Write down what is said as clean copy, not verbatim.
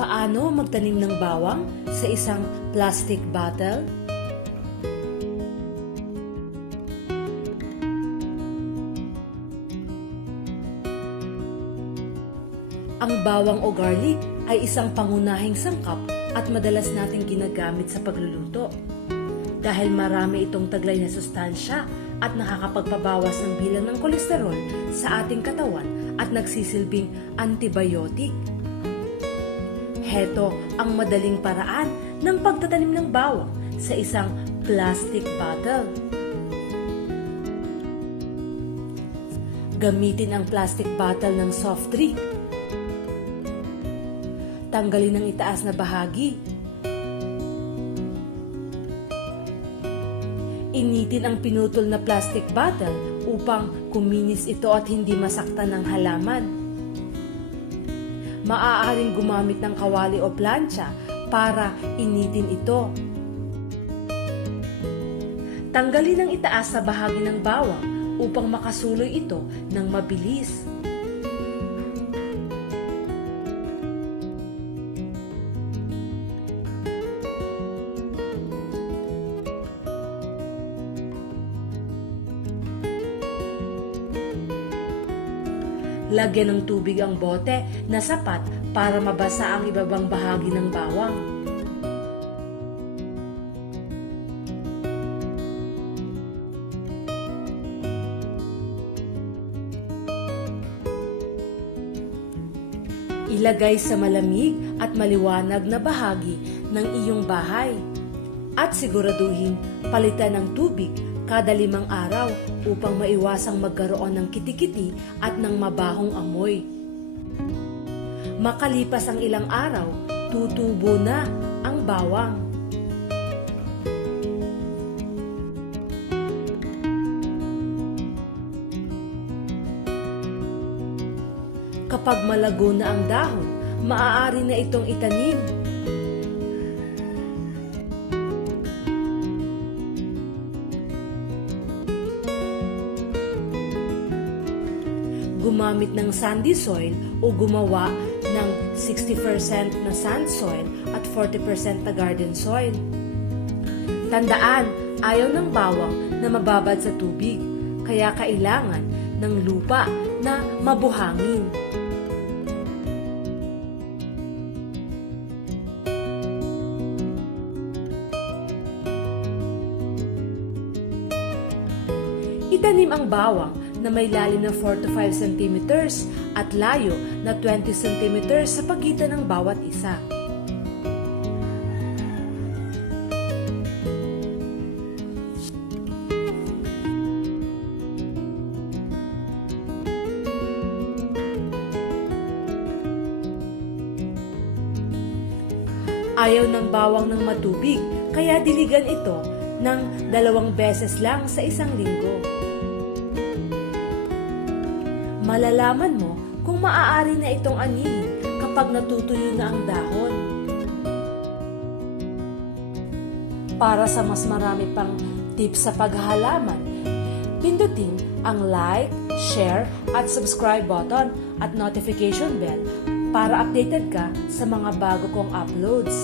Paano magtanim ng bawang sa isang plastic bottle? Ang bawang o garlic ay isang pangunahing sangkap at madalas nating ginagamit sa pagluluto. Dahil marami itong taglay na sustansya at nakakapagpabawas ng bilang ng kolesterol sa ating katawan at nagsisilbing antibiotic. Heto ang madaling paraan ng pagtatanim ng bawang sa isang plastic bottle. Gamitin ang plastic bottle ng soft drink. Tanggalin ang itaas na bahagi. Initin ang pinutol na plastic bottle upang kuminis ito at hindi masaktan ng halaman. Maaaring gumamit ng kawali o plancha para initin ito. Tanggalin ang itaas sa bahagi ng bawang upang makasuloy ito ng mabilis. Lagyan ng tubig ang bote na sapat para mabasa ang ibabang bahagi ng bawang. Ilagay sa malamig at maliwanag na bahagi ng iyong bahay. At siguraduhin palitan ng tubig kada 5 araw upang maiwasang magkaroon ng kitikiti at ng mabahong amoy. Makalipas ang ilang araw, tutubo na ang bawang. Kapag malago na ang dahon, maaari na itong itanim. Gumamit ng sandy soil o gumawa ng 60% na sand soil at 40% na garden soil. Tandaan, ayaw ng bawang na mababad sa tubig, kaya kailangan ng lupa na mabuhangin. Itanim ang bawang na may lalim na 4 to 5 cm at layo na 20 cm sa pagitan ng bawat isa. Ayaw ng bawang ng matubig, kaya diligan ito ng 2 beses lang sa isang linggo. Malalaman mo kung maaari na itong anihin kapag natutuyo na ang dahon. Para sa mas marami pang tips sa paghahalaman, pindutin ang like, share at subscribe button at notification bell para updated ka sa mga bago kong uploads.